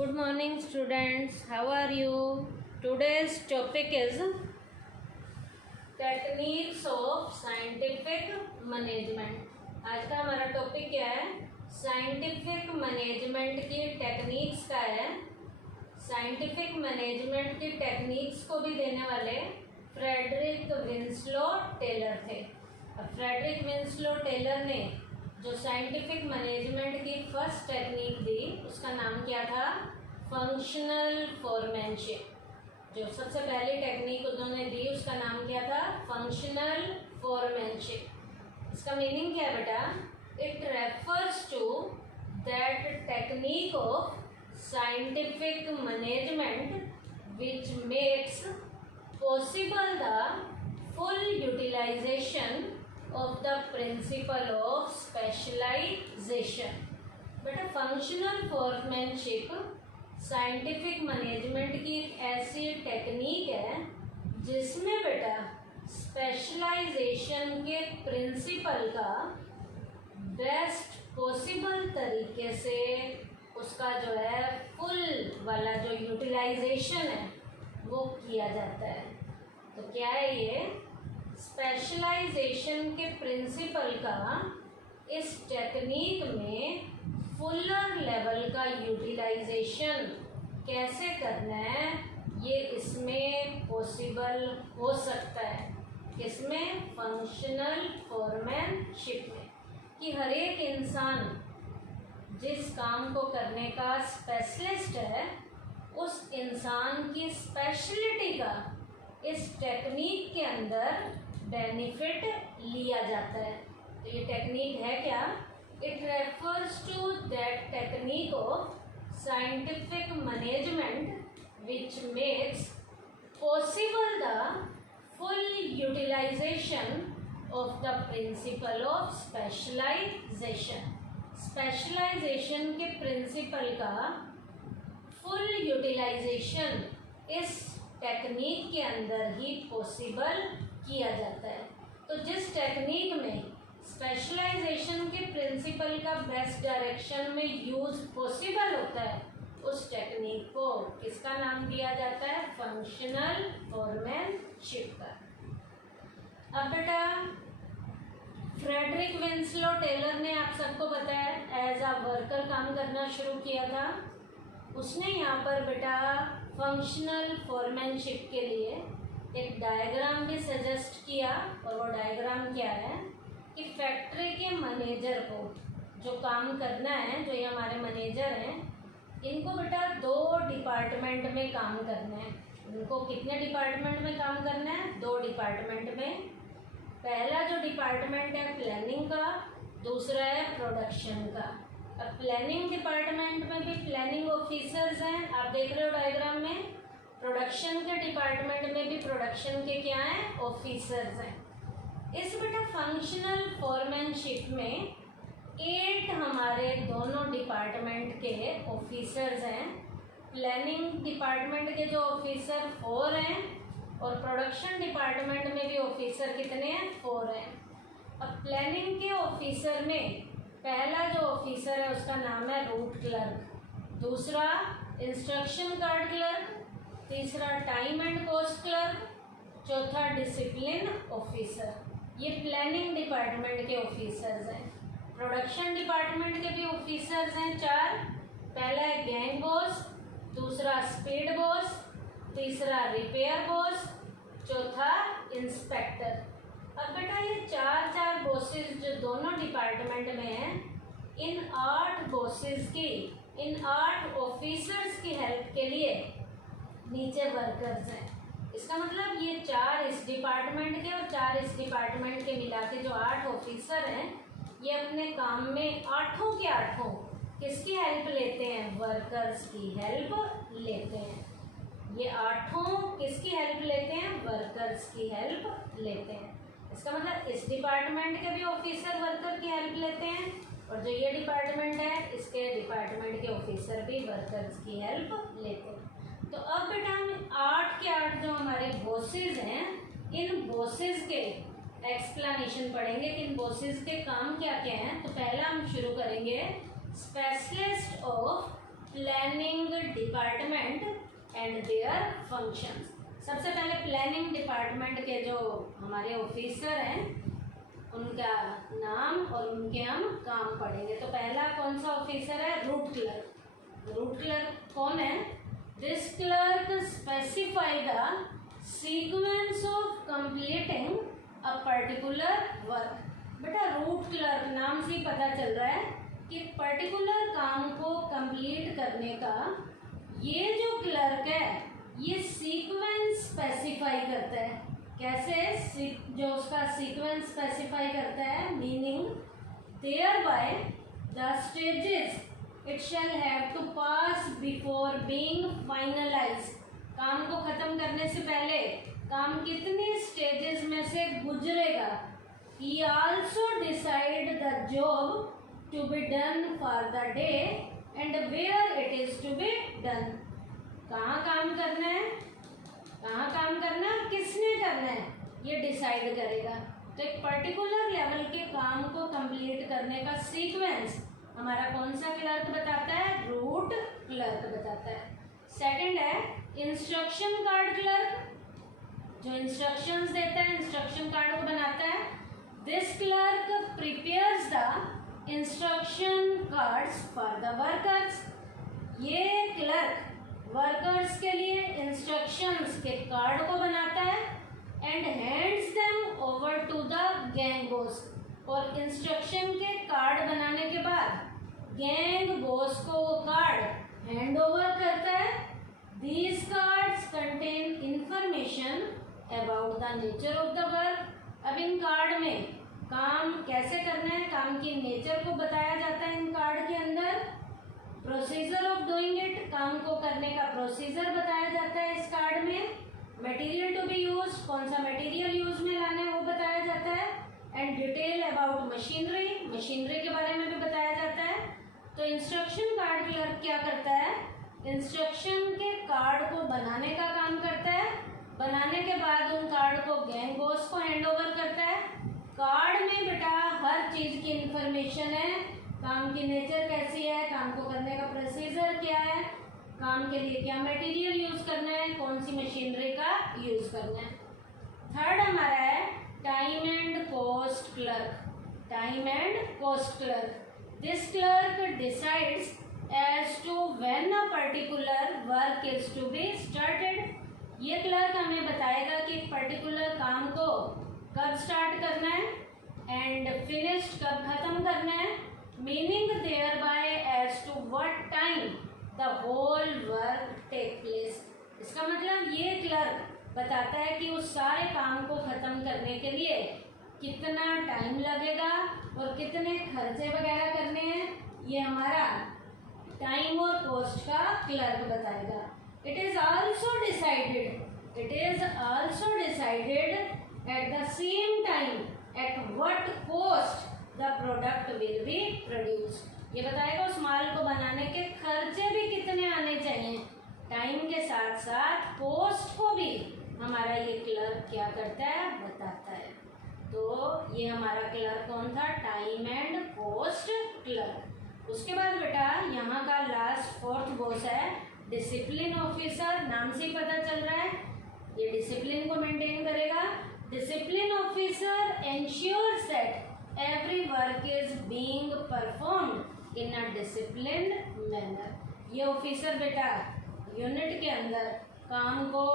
Good morning students, how are you? Today's topic is techniques of scientific management. आज का हमारा topic क्या है? साइंटिफिक मैनेजमेंट की टेक्निक्स का है। साइंटिफिक मैनेजमेंट की टेक्निक्स को भी देने वाले फ्रेडरिक विंसलो टेलर थे। अब फ्रेडरिक विंसलो टेलर ने जो साइंटिफिक मैनेजमेंट की फर्स्ट टेक्निक दी उसका नाम क्या था? Functional foremanship. जो सबसे पहली टेक्निक उन्होंने दी उसका नाम क्या था? Functional foremanship. इसका मीनिंग क्या है बेटा? It refers to that technique of scientific management which makes possible the full utilisation of the principle of specialization। बेटा फंक्शनल फोरमैनशिप साइंटिफिक मैनेजमेंट की एक ऐसी टेक्निक है जिसमें बेटा स्पेशलाइजेशन के प्रिंसिपल का बेस्ट पॉसिबल तरीके से उसका जो है फुल वाला जो यूटिलाइजेशन है वो किया जाता है। तो क्या है ये? स्पेशलाइजेशन के प्रिंसिपल का इस टेक्निक में फुलर लेवल का यूटिलाइजेशन कैसे करना है ये इसमें पॉसिबल हो सकता है। किसमें? फंक्शनल फोरमैनशिप में। कि हर एक इंसान जिस काम को करने का स्पेशलिस्ट है उस इंसान की स्पेशलिटी का इस टेक्निक के अंदर बेनिफिट लिया जाता है। तो ये टेक्निक है क्या? It refers to that technique of scientific management which makes possible the full utilisation of the principle of specialisation. Specialisation के प्रिंसिपल का फुल यूटिलाइजेशन इस टेक्निक के अंदर ही पॉसिबल किया जाता है। तो जिस टेक्निक में स्पेशलाइजेशन के प्रिंसिपल का बेस्ट डायरेक्शन में यूज पॉसिबल होता है उस टेक्निक को किसका नाम दिया जाता है? फंक्शनल फोरमैनशिप का। अब बेटा फ्रेडरिक विंसलो टेलर ने आप सबको बताया एज अ वर्कर काम करना शुरू किया था। उसने यहाँ पर बेटा फंक्शनल फोरमैनशिप के लिए एक डायग्राम भी सजेस्ट किया। और वो डायग्राम क्या है कि फैक्ट्री के मैनेजर को जो काम करना है, जो ये हमारे मैनेजर हैं, इनको बेटा 2 डिपार्टमेंट में काम करना है। इनको कितने डिपार्टमेंट में काम करना है? 2 डिपार्टमेंट में। पहला जो डिपार्टमेंट है प्लानिंग का, दूसरा है प्रोडक्शन का। अब प्लानिंग डिपार्टमेंट में भी प्लानिंग ऑफिसर्स हैं, आप देख रहे हो डायग्राम में। प्रोडक्शन के डिपार्टमेंट में भी प्रोडक्शन के क्या हैं? ऑफिसर्स हैं। इस बेटा फंक्शनल फोरमैनशिप में 8 हमारे दोनों डिपार्टमेंट के ऑफिसर्स हैं। प्लानिंग डिपार्टमेंट के जो ऑफिसर 4 हैं और प्रोडक्शन डिपार्टमेंट में भी ऑफिसर कितने हैं? 4 हैं। अब प्लानिंग के ऑफिसर में पहला जो ऑफिसर है उसका नाम है रूट क्लर्क, दूसरा इंस्ट्रक्शन कार्ड क्लर्क, तीसरा टाइम एंड कॉस्ट क्लर्क, चौथा डिसिप्लिन ऑफिसर। ये प्लानिंग डिपार्टमेंट के ऑफिसर्स हैं। प्रोडक्शन डिपार्टमेंट के भी ऑफिसर्स हैं 4। पहला है गैंग बॉस, दूसरा स्पीड बॉस, तीसरा रिपेयर बॉस, चौथा इंस्पेक्टर। अब बेटा ये 4 बॉसेस जो दोनों डिपार्टमेंट में हैं, इन 8 बॉसेस की, इन 8 ऑफिसर्स की हेल्प के लिए नीचे वर्कर्स हैं। इसका मतलब ये 4 इस डिपार्टमेंट के और 4 इस डिपार्टमेंट के मिला के जो 8 ऑफिसर हैं, ये अपने काम में 8 के 8 किसकी हेल्प लेते हैं? वर्कर्स की हेल्प लेते हैं। ये 8 किसकी हेल्प लेते हैं? वर्कर्स की हेल्प लेते हैं। इसका मतलब इस डिपार्टमेंट के भी ऑफिसर वर्कर की हेल्प लेते हैं और जो ये डिपार्टमेंट है इसके डिपार्टमेंट के ऑफिसर भी वर्कर्स की हेल्प लेते हैं। तो अब बेटा हम 8 के 8 जो हमारे बॉसेस हैं, इन बॉसेस के एक्सप्लेनेशन पढ़ेंगे कि इन बॉसेस के काम क्या क्या हैं। तो पहला हम शुरू करेंगे specialist of planning department and their functions. सबसे पहले प्लानिंग डिपार्टमेंट के जो हमारे ऑफिसर हैं उनका नाम और उनके हम काम पढ़ेंगे। तो पहला कौन सा ऑफिसर है? Root clerk. रूट क्लर्क कौन है? This clerk specify the sequence of completing a particular work. बेटा रूट क्लर्क नाम से ही पता चल रहा है कि पर्टिकुलर काम को कंप्लीट करने का ये जो क्लर्क है ये सीक्वेंस स्पेसिफाई करता है। कैसे? जो उसका सीक्वेंस स्पेसिफाई करता है, meaning thereby the stages it shall have to pass before being finalise. काम को खत्म करने से पहले काम कितनी स्टेजेस में से गुजरेगा। He also decide the job to be done for the day and where it is to be done। कहाँ काम करना है, कहाँ काम करना, किसने करना है, ये डिसाइड करेगा। तो एक पर्टिकुलर लेवल के काम को कंप्लीट करने का सीक्वेंस हमारा कौन सा क्लर्क बताता है? रूट क्लर्क बताता है। सेकंड है इंस्ट्रक्शन कार्ड क्लर्क, जो इंस्ट्रक्शंस देता है, इंस्ट्रक्शन कार्ड को बनाता है। This clerk prepares the instruction cards for the workers. ये क्लर्क वर्कर्स के लिए इंस्ट्रक्शंस के कार्ड को बनाता है and hands them over to the gang boss. और इंस्ट्रक्शन के कार्ड बनाने के बाद गैंग बॉस को वो कार्ड हैंड ओवर करता है। These cards contain information about the nature of the work. अब इन कार्ड में काम कैसे करना है, काम की नेचर को बताया जाता है इन कार्ड के अंदर। प्रोसीजर ऑफ डूइंग इट, काम को करने का प्रोसीजर बताया जाता है इस कार्ड में। मटेरियल टू बी यूज, कौन सा मटेरियल यूज में लाना है वो बताया जाता है। And detail about machinery, machinery के बारे में भी बताया जाता है। तो इंस्ट्रक्शन कार्ड क्लर्क क्या करता है? इंस्ट्रक्शन के कार्ड को बनाने का काम करता है। बनाने के बाद उन कार्ड को गैंग बॉस को हैंड ओवर करता है। कार्ड में बेटा हर चीज की इंफॉर्मेशन है, काम की नेचर कैसी है, काम को करने का प्रोसीजर क्या है, काम के लिए क्या मटेरियल यूज करना है, कौन सी मशीनरी का यूज करना है। थर्ड हमारा है time and cost clerk. Time and cost clerk, this clerk decides as to when a particular work is to be started। ये क्लर्क हमें बताएगा कि एक पर्टिकुलर काम को कब स्टार्ट करना है एंड फिनिश्ड कब खत्म करना है। Meaning thereby as to what time the whole work take place. इसका मतलब ये क्लर्क बताता है कि उस सारे काम को खत्म करने के लिए कितना टाइम लगेगा और कितने खर्चे वगैरह करने हैं, ये हमारा टाइम और कॉस्ट का क्लर्क बताएगा। It is also decided at the same time at what cost the product will be produce. ये बताएगा उस माल को बनाने के खर्चे भी कितने आने चाहिए, टाइम के साथ साथ कॉस्ट को भी हमारा ये क्लर्क क्या करता है, बताता है। तो ये हमारा क्लर्क कौन था? Time and cost clerk. उसके बाद बेटा यहाँ का लास्ट फोर्थ बॉस है डिसिप्लिन ऑफिसर। नाम से ही पता चल रहा है ये डिसिप्लिन को मेंटेन करेगा। Discipline officer ensures that every work is being performed in a disciplined manner. ये ऑफिसर बेटा यूनिट के अंदर काम को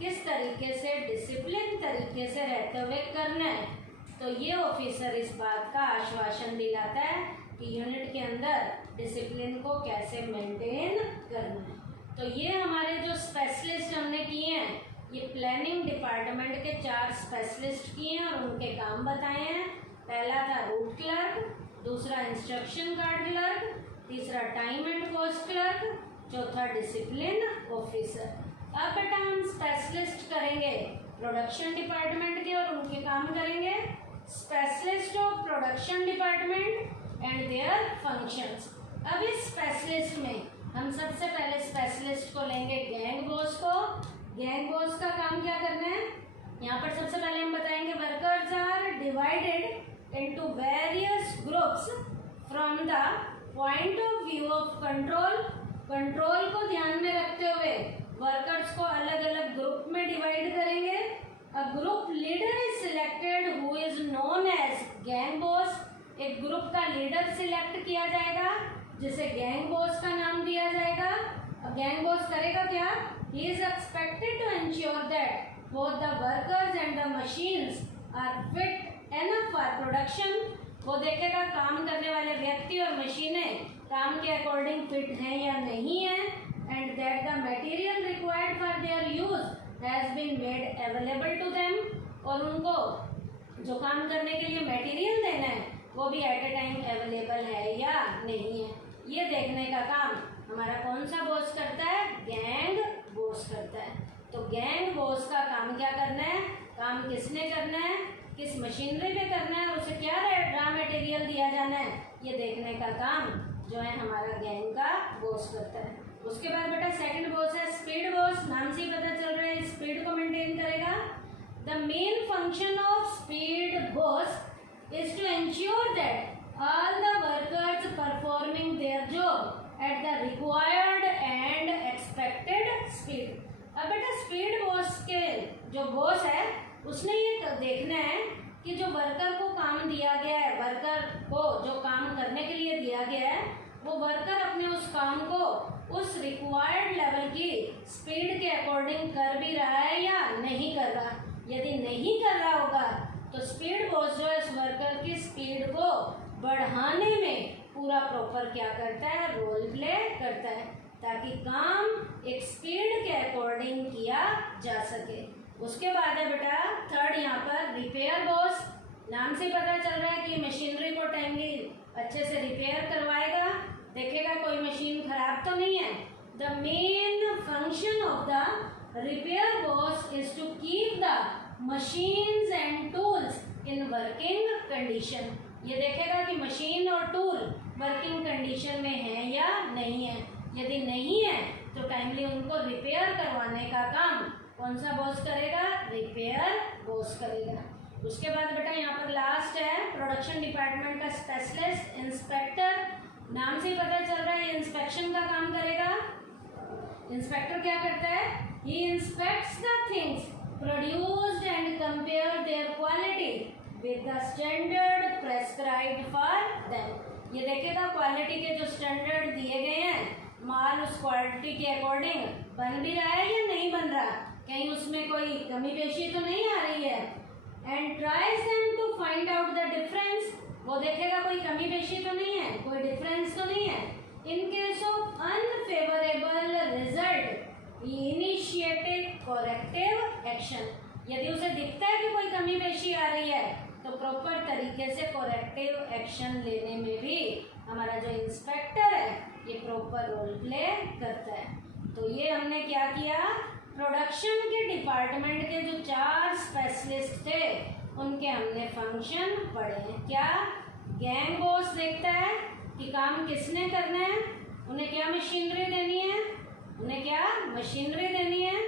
किस तरीके से डिसिप्लिन तरीके से रहते हुए करना है, तो ये ऑफिसर इस बात का आश्वासन दिलाता है कि यूनिट के अंदर डिसिप्लिन को कैसे मेंटेन करना है। तो ये हमारे जो स्पेशलिस्ट हमने किए हैं, ये प्लानिंग डिपार्टमेंट के 4 स्पेशलिस्ट किए हैं और उनके काम बताए हैं। पहला था रूट क्लर्क, दूसरा इंस्ट्रक्शन कार्ड क्लर्क, तीसरा टाइम एंड कॉस्ट क्लर्क, चौथा डिसिप्लिन ऑफिसर। अब बेटा हम स्पेशलिस्ट करेंगे प्रोडक्शन डिपार्टमेंट के और उनके काम करेंगे। Specialist of production department and their functions. अब इस स्पेशलिस्ट में हम सबसे पहले स्पेशलिस्ट को लेंगे गैंग बॉस को। गैंग बॉस का काम क्या करना है, यहाँ पर सबसे पहले हम बताएंगे workers are divided into various groups from the point of view of control control को ध्यान में रखते हुए वर्कर्स को अलग अलग ग्रुप में डिवाइड करेंगे। A group leader is selected who is known as gang boss. एक ग्रुप का लीडर सिलेक्ट किया जाएगा जिसे गैंग बॉस का नाम दिया जाएगा। अब गैंग बॉस करेगा क्या? He is expected to ensure that both the workers and the machines are fit enough for production। वो देखेगा काम करने वाले व्यक्ति और मशीनें काम के अकॉर्डिंग फिट हैं या नहीं है, and that the material required for their use has been made available to them. और उनको जो काम करने के लिए मटेरियल देना है वो भी एट ए टाइम अवेलेबल है या नहीं है, ये देखने का काम हमारा कौन सा बॉस करता है? गैंग बॉस करता है। तो गैंग बॉस का काम क्या करना है? काम किसने करना है, किस मशीनरी पे करना है, उसे क्या रॉ मटेरियल दिया जाना है, ये देखने का काम जो है हमारा गैंग का बॉस करता है। उसके बाद बेटा सेकंड बॉस है स्पीड बॉस। नाम से ही पता चल रहा है स्पीड को मेंटेन करेगा। The main function of speed boss is to ensure that all the workers performing their job at the required and expected speed. अब बेटा स्पीड बॉस के जो बॉस है उसने ये देखना है कि जो वर्कर को काम दिया गया है, वर्कर को जो काम करने के लिए दिया गया है, वो वर्कर अपने उस काम को उस रिक्वायर्ड लेवल की स्पीड के अकॉर्डिंग कर भी रहा है या नहीं कर रहा। यदि नहीं कर रहा होगा तो स्पीड बॉस जो है उस वर्कर की स्पीड को बढ़ाने में पूरा प्रॉपर क्या करता है? रोल प्ले करता है, ताकि काम एक स्पीड के अकॉर्डिंग किया जा सके। उसके बाद है बेटा थर्ड यहाँ पर रिपेयर बॉस। नाम से पता चल रहा है कि मशीनरी को टाइमली अच्छे से रिपेयर करवाएगा, देखेगा कोई मशीन खराब तो नहीं है। The main function of the repair boss is to keep the machines and tools in working condition. ये देखेगा कि मशीन और टूल वर्किंग कंडीशन में है या नहीं है। यदि नहीं है तो टाइमली उनको रिपेयर करवाने का काम कौन सा बॉस करेगा? रिपेयर बॉस करेगा। उसके बाद बेटा यहाँ पर लास्ट है प्रोडक्शन डिपार्टमेंट का स्पेशलिस्ट इंस्पेक्टर। नाम से ही पता चल रहा है इंस्पेक्शन का काम करेगा। इंस्पेक्टर क्या करता है? He inspects the things produced and compare their quality with the standard prescribed for them. ये देखेगा क्वालिटी के जो स्टैंडर्ड दिए गए हैं, माल उस क्वालिटी के अकॉर्डिंग बन भी रहा है या नहीं बन रहा, कहीं उसमें कोई कमी पेशी तो नहीं आ रही है। And tries them to find out the difference. वो देखेगा कोई कमी पेशी तो नहीं है, कोई डिफरेंस तो नहीं है। In case of unfavourable result initiated corrective action. यदि उसे दिखता है कि कोई कमी पेशी आ रही है तो प्रॉपर तरीके से करेक्टिव एक्शन लेने में भी हमारा जो इंस्पेक्टर है ये प्रॉपर रोल प्ले करता है। तो ये हमने क्या किया? प्रोडक्शन के डिपार्टमेंट के जो 4 स्पेशलिस्ट थे उनके हमने फंक्शन पढ़े हैं। क्या? गैंग बॉस देखता है कि काम किसने करना है, उन्हें क्या मशीनरी देनी है, उन्हें क्या मशीनरी देनी है,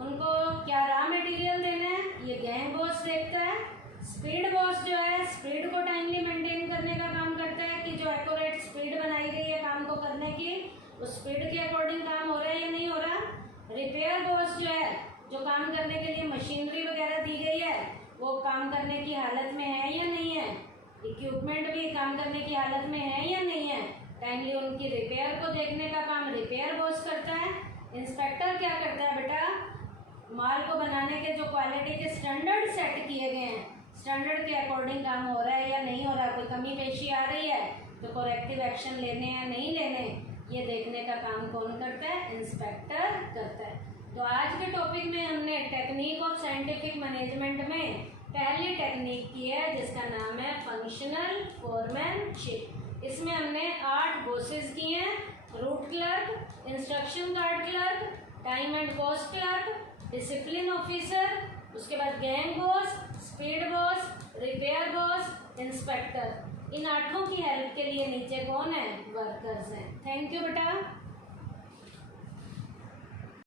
उनको क्या रॉ मटेरियल देना है, ये गैंग बॉस देखता है। स्पीड बॉस जो है स्पीड को टाइमली मेंटेन करने का काम करता है कि जो एक्यूरेट स्पीड बनाई गई है काम को करने की, उस स्पीड के अकॉर्डिंग काम हो रहा है या नहीं हो रहा। रिपेयर बॉस जो है जो काम करने के लिए मशीनरी वगैरह दी गई है वो काम करने की हालत में है या नहीं है, इक्विपमेंट भी काम करने की हालत में है या नहीं है, टाइमली उनकी रिपेयर को देखने का काम रिपेयर बॉस करता है। इंस्पेक्टर क्या करता है बेटा? माल को बनाने के जो क्वालिटी के स्टैंडर्ड सेट किए गए हैं, स्टैंडर्ड के अकॉर्डिंग काम हो रहा है या नहीं हो रहा, कोई कमी पेशी आ रही है तो करेक्टिव एक्शन लेने या नहीं लेने, ये देखने का काम कौन करता है? इंस्पेक्टर करता है। तो आज के टॉपिक में हमने टेक्निक ऑफ साइंटिफिक मैनेजमेंट में पहली टेक्निक की है जिसका नाम है फंक्शनल फोरमैनशिप। इसमें हमने 8 बॉसेस किए हैं: route clerk, instruction guard clerk, time and cost clerk, discipline officer, उसके बाद gang boss, speed boss, repair boss, inspector. इन 8 की हेल्प के लिए नीचे कौन है? वर्कर्स हैं। थैंक यू बेटा।